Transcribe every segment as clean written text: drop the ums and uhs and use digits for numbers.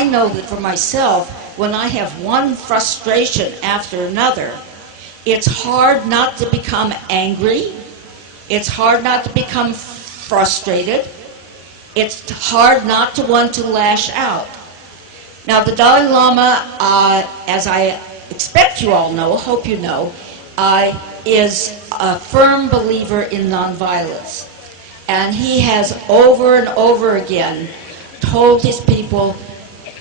I know that for myself, when I have one frustration after another, it's hard not to become angry. It's hard not to become frustrated. It's hard not to want to lash out. Now, the Dalai Lama, as I expect you all know, hope you know, is a firm believer in nonviolence. And he has over and over again told his people,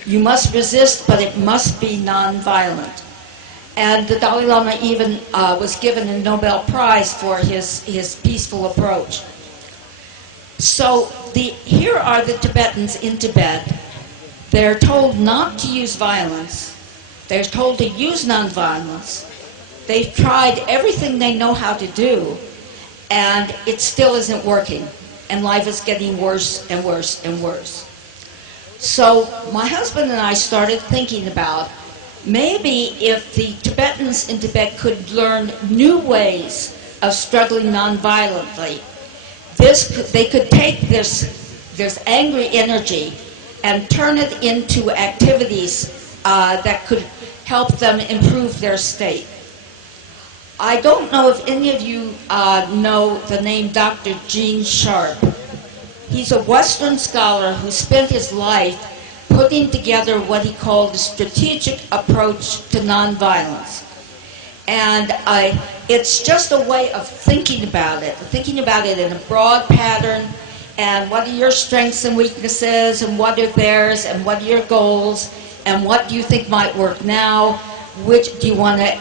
you must resist, but it must be nonviolent. And the Dalai Lama even was given a Nobel Prize for his peaceful approach. So here are the Tibetans in Tibet. They're told not to use violence. They're told to use nonviolence. They've tried everything they know how to do, and it still isn't working. And life is getting worse and worse and worse. So my husband and I started thinking about maybe if the Tibetans in Tibet could learn new ways of struggling nonviolently, they could take this angry energy and turn it into activities that could help them improve their state. I don't know if any of you know the name Dr. Gene Sharp. He's a Western scholar who spent his life putting together what he called a strategic approach to nonviolence. And it's just a way of thinking about it in a broad pattern, and what are your strengths and weaknesses, and what are theirs, and what are your goals, and what do you think might work now, which do you want to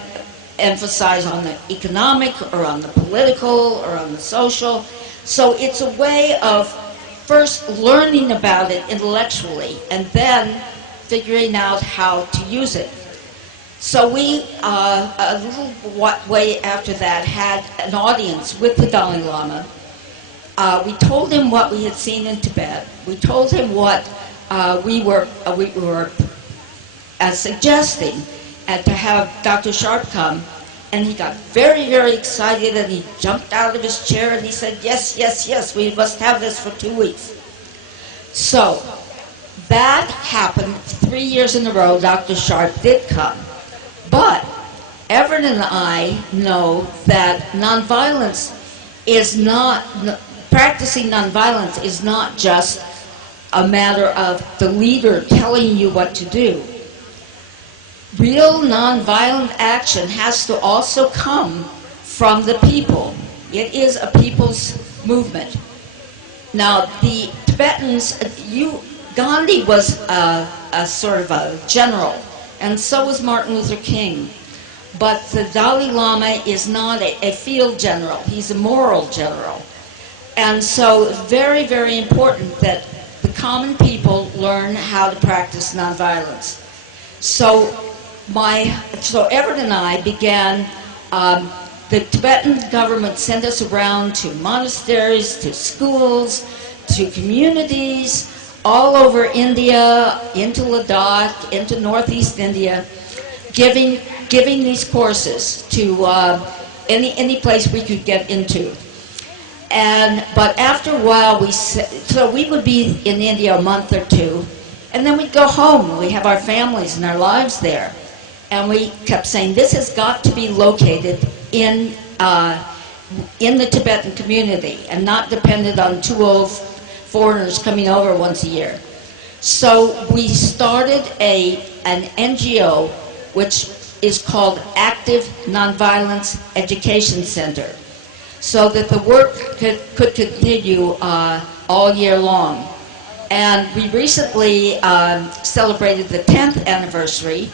emphasize on the economic, or on the political, or on the social. So it's a way of first learning about it intellectually, and then figuring out how to use it. So we, a little way after that, had an audience with the Dalai Lama. We told him what we had seen in Tibet. We told him what we were suggesting to have Dr. Sharp come, and he got very, very excited, and he jumped out of his chair and he said, yes, yes, yes, we must have this for 2 weeks. So that happened 3 years in a row. Dr. Sharp did come. But Everett and I know that nonviolence is not, practicing nonviolence is not just a matter of the leader telling you what to do. Real nonviolent action has to also come from the people. It is a people's movement. Now, the Tibetans, Gandhi was a sort of a general, and so was Martin Luther King. But the Dalai Lama is not a field general. He's a moral general. And so it's very, very important that the common people learn how to practice nonviolence. So Everett and I began, the Tibetan government sent us around to monasteries, to schools, to communities, all over India, into Ladakh, into Northeast India, giving these courses to any place we could get into. But after a while, so we would be in India a month or two, and then we'd go home. We have our families and our lives there. And we kept saying, this has got to be located in the Tibetan community and not dependent on 2 old foreigners coming over once a year. So we started an NGO which is called Active Nonviolence Education Center, so that the work could continue all year long. And we recently celebrated the 10th anniversary,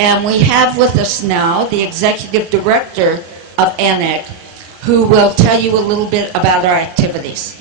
and we have with us now the executive director of ANEC, who will tell you a little bit about our activities.